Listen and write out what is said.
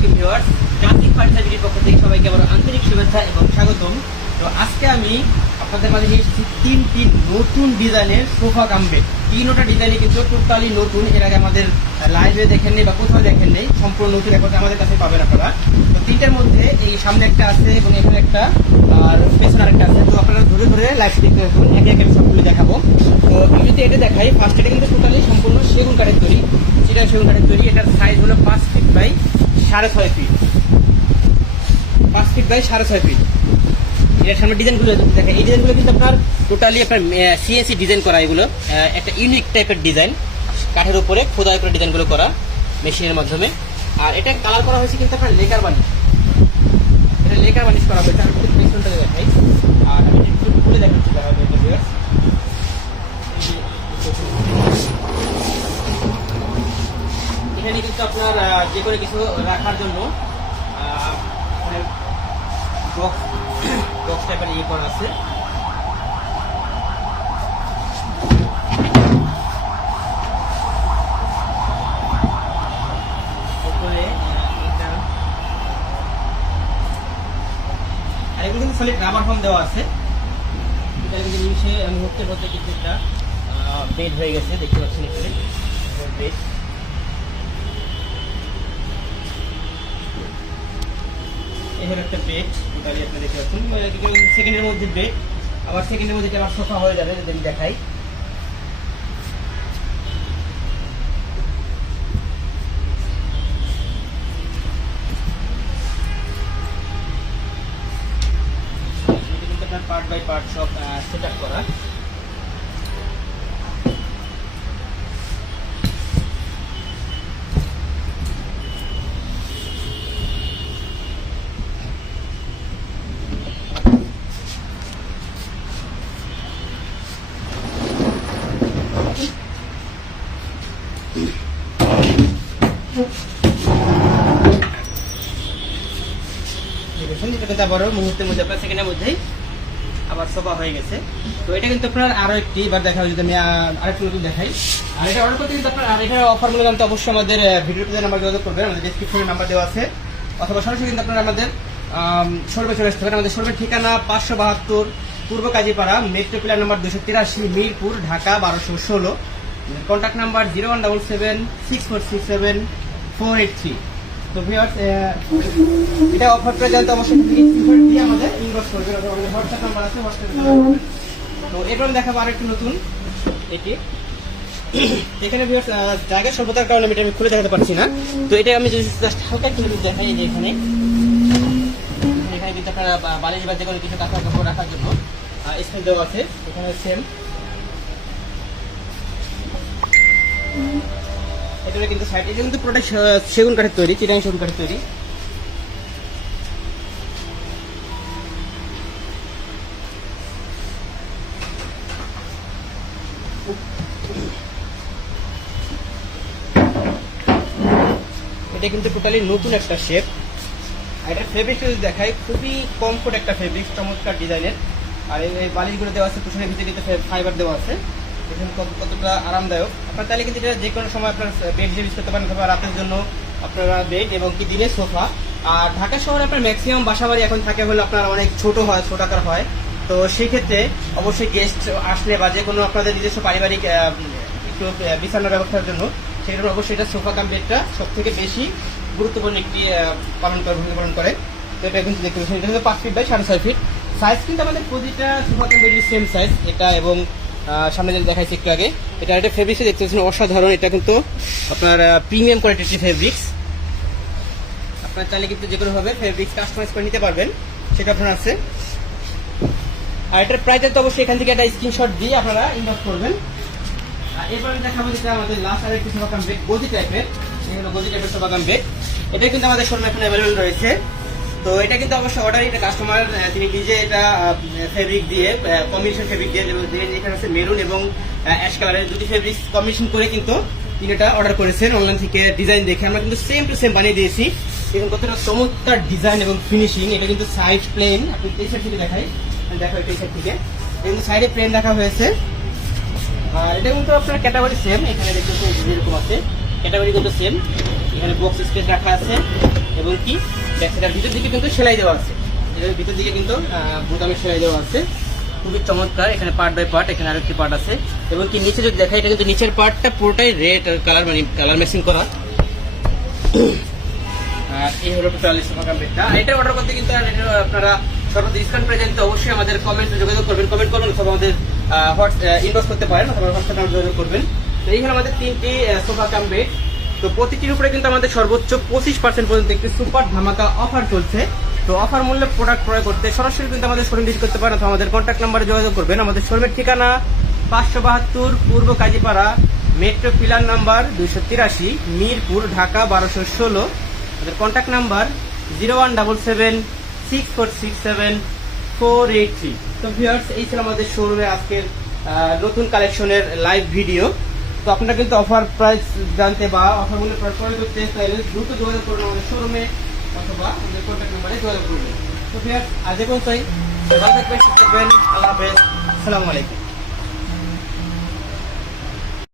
আলাইকুম viewers. Traffic ফার্নিচারের পক্ষ থেকে সবাইকে আবার আন্তরিক শুভেচ্ছা এবং স্বাগতম। তো আজকে আমি আপনাদের মাঝে এসেছি তিনটি নতুন ডিজাইনের সোফা কাম বেড তিনোটা ডিজাইনই কিন্তু টোটালি নতুন। এর আগে আমাদের লাইভে দেখেন নেই বা কোথাও দেখেন নেই। সম্পূর্ণ নতুন এখন আমাদের কাছে পাবেন আপনারা। তো তিনটার মধ্যে এই সামনে একটা আছে এবং এখানে একটা, আর পেছনে আরেকটা আছে। তো আপনারা ধরে ধরে লাইভ দেখতে থাকুন। একে একে আমি সবগুলো দেখাবো। তো আমি যদি এটা দেখাই ফার্স্ট এটা কিন্তু টোটালি সম্পূর্ণ সেগুন কাঠের তৈরি। সেটা সেগুন কাঠের তৈরি এটার সাইজ হলো পাঁচ ফিট বাই সাড়ে ছয় ফিট পাঁচ ফিট বাই সাড়ে ছয় ফিট এটার সামনে ডিজাইনগুলো দেখেন এই ডিজাইনগুলো কিন্তু আপনার টোটালি আপনার সিএনসি ডিজাইন করা এগুলো একটা ইউনিক টাইপের ডিজাইন কাঠের উপরে খোদাই করে ডিজাইনগুলো করা মেশিনের মাধ্যমে আর এটা কালার করা হয়েছে কিন্তু আপনার লেকার বানিশ এটা লেকার বানিশ করা হয়েছে আমি একটু পেছনটা দেখাই আর আমি একটু খুলে দেখাচ্ছি দেখাবো এটা কিন্তু আপনার যে কোনো কিছু রাখার জন্য মানে টাইপের ইয়ে করা আছে। দেওয়া আছে। এটা মুহূর্তের মধ্যে কিন্তু একটা বেড হয়ে গেছে, দেখতে পাচ্ছেন এখানে। বেড এখানে একটা বেড দাঁড়িয়ে আপনি দেখতে পাচ্ছেন। সেকেন্ডের মধ্যে বেড আবার সেকেন্ডের মধ্যে আবার সোফা হয়ে যাবে, যদি আমি দেখাই। পার্ট বাই পার্ট সব সেট আপ করা। দেখেছেন এটা কিন্তু আবারও মুহূর্তের মধ্যে, আপনার সেকেন্ডের মধ্যেই আবার সোফা হয়ে গেছে। তো এটা কিন্তু আপনার আরও একটি, এবার দেখা যদি আমি আরেকটু নতুন দেখাই। আর এটা অর্ডার করতে কিন্তু আপনার, আর এখানে অফারগুলো জানতে অবশ্যই আমাদের ভিডিওতে নাম্বার যোগাযোগ করবেন, আমাদের ডিসক্রিপশনে নাম্বার দেওয়া আছে। অথবা সরাসরি কিন্তু আপনারা আমাদের সর্বে চলে আসতে পারেন। আমাদের সর্বের ঠিকানা পাঁচশো বাহাত্তর, পূর্ব কাজীপাড়া মেট্রো প্লার নাম্বার দুশো তিরাশি, মিরপুর, ঢাকা, বারোশো ষোলো। Contact number zero one double seven six four six seven four eight three তো ভিউয়ার্স এটা অফারটা জানতে অবশ্যই আমাদের ইনবক্স করবেন আমাদের তো এরপর দেখাবো আরেকটু নতুন, এটি। এখানে ভিউয়ার্স জায়গা কারণে এটা আমি খুলে দেখাতে পারছি না। তো এটা আমি যদি জাস্ট হালকা যদি দেখাই যে এখানে। কিন্তু বালিশ বা যে কোনো কিছু কাঁথা কাপড় রাখার জন্য স্পেস দেওয়া আছে। এখানে সেম সেগুন কাঠের তৈরি, চিটাং সেগুন কাঠের তৈরি। এটা কিন্তু টোটালি নতুন একটা শেপ এটা ফেব্রিকটা যদি দেখাই, খুবই কমফোর্ট একটা ফেব্রিক চমৎকার ডিজাইনের আর এই বালিশগুলো দেওয়া আছে কুশনের ভিতরে ফাইবার দেওয়া আছে। দেখুন কত- কতটা আরামদায়ক। আপনার তাহলে কিন্তু এটা যে কোনো সময় আপনার বেড হিসেবে ইউজ করতে পারেন অথবা রাতের জন্য আপনারা বেড এবং কি দিনের সোফা আর ঢাকা শহরে আপনার ম্যাক্সিমাম বাসা বাড়ি এখন থাকে হলে আপনার অনেক ছোট হয়, ছোট আকার হয়। তো সেই ক্ষেত্রে অবশ্যই গেস্ট আসলে বা যে কোনো আপনাদের নিজস্ব পারিবারিক একটু বিছানার ব্যবস্থার জন্য সেক্ষেত্রে অবশ্যই এটা সোফা কাম বেডটা সব থেকে বেশি গুরুত্বপূর্ণ একটি পালন করে ভূমিকা পালন করে। তো এটা কিন্তু দেখতে পাচ্ছেন, এটা কিন্তু পাঁচ ফিট বাই সাড়ে ছয় ফিট সাইজ কিন্তু আমাদের প্রতিটা সোফা কাম বেডের সেম সাইজ এটা এবং সামনে যেটা দেখাইছি একটু আগে, এটা একটা ফেব্রিক্সে দেখতে পাচ্ছেন অসাধারণ, এটা কিন্তু আপনার প্রিমিয়াম কোয়ালিটির ফেব্রিক্স আপনার চাইলে কিন্তু যে কোনো ভাবে ফেব্রিক্স কাস্টমাইজ করে নিতে পারবেন, সেটা আপনার আছে। আর এটার প্রাইস তো অবশ্যই এখান থেকে একটা স্ক্রিনশট দিয়ে আপনারা ইনবক্স করবেন। এরপর দেখাবো যেটা আমাদের লাস্ট আর একটি সোফাকাম বেড গদি টাইপের এগুলো গদি টাইপের সোফাকাম বেড এটা কিন্তু আমাদের শোরুমে এখন অ্যাভেলেবল রয়েছে। তো এটা কিন্তু অবশ্যই অর্ডার এটা কাস্টমার তিনি নিজে এটা ফেব্রিক দিয়ে কম্বিনেশন ফেব্রিক দিয়ে এখানে আছে মেরুন এবং অ্যাশ কালারের দুটি ফেব্রিক কম্বিনেশন করে কিন্তু তিনি এটা অর্ডার করেছেন অনলাইন থেকে ডিজাইন দেখে। আমরা কিন্তু সেম টু সেম বানিয়ে দিয়েছি। এবং কতটা চমৎকার ডিজাইন এবং ফিনিশিং এটা কিন্তু সাইড প্লেন আপনি সাইড থেকে দেখাই। দেখো এই সাইড থেকে। কিন্তু সাইডে প্লেন দেখা হয়েছে। আর এটা কিন্তু আপনার ক্যাটাগরি সেম এখানে দেখতে যেরকম আছে। ক্যাটাগরি কিন্তু সেম এখানে বক্স স্পেস রাখা আছে। এবং কি? ব্যাকসাইডের ভিতর দিকে কিন্তু সেলাই দেওয়া আছে। এর ভিতর দিকে কিন্তু বোতামে সেলাই দেওয়া আছে। খুবই চমৎকার, এখানে পার্ট বাই পার্ট এখানে আরেকটি পার্ট আছে। এবং কি নিচে যদি দেখা এটা কিন্তু নিচের পার্টটা পুরোটাই রেড কালার মানে কালার ম্যাচিং করা। এই হলো অর্ডার করতে কিন্তু আপনারা সর্বোচ্চ ডিসকাউন্ট প্রেজেন্ট অবশ্যই আমাদের কমেন্টে যোগাযোগ করবেন। কমেন্ট করবেন আমাদের ইনবক্স করতে পারেন করবেন। তো এই হলো আমাদের তিনটি সোফা কাম বেড তো প্রতিটির উপরে কিন্তু আমাদের সর্বোচ্চ পঁচিশ পার্সেন্ট পর্যন্ত একটি সুপার ধামাকা অফার চলছে। তো অফার মূল্যে প্রোডাক্ট ক্রয় করতে সরাসরি কিন্তু আমাদের শোরুম ভিজিট করতে পারেন আমাদের কন্ট্যাক্ট নাম্বারে যোগাযোগ করবেন। আমাদের শোরুমের ঠিকানা পাঁচশো বাহাত্তর পূর্ব কাজীপাড়া মেট্রো পিলার নাম্বার দুইশো তিরাশি, মিরপুর, ঢাকা বারোশো ষোলো। আমাদের contact number zero one double seven six four six seven four eight three তো ভিউয়ার্স এই ছিল আমাদের শোরুমে আজকের নতুন কালেকশনের লাইভ ভিডিও তো আপনারা কিন্তু অফার প্রাইস জানতে বা অফারগুলো ক্রয় করতে চাইলে দ্রুত যোগাযোগ করুন আমাদের শোরুমে অথবা আমাদের কন্ট্যাক্ট নাম্বারে যোগাযোগ করবেন তো ভিউয়ার্স আজ এখন তাই ভালো থাকবেন, সুস্থ থাকবেন। আল্লাহ আসসালামু আলাইকুম।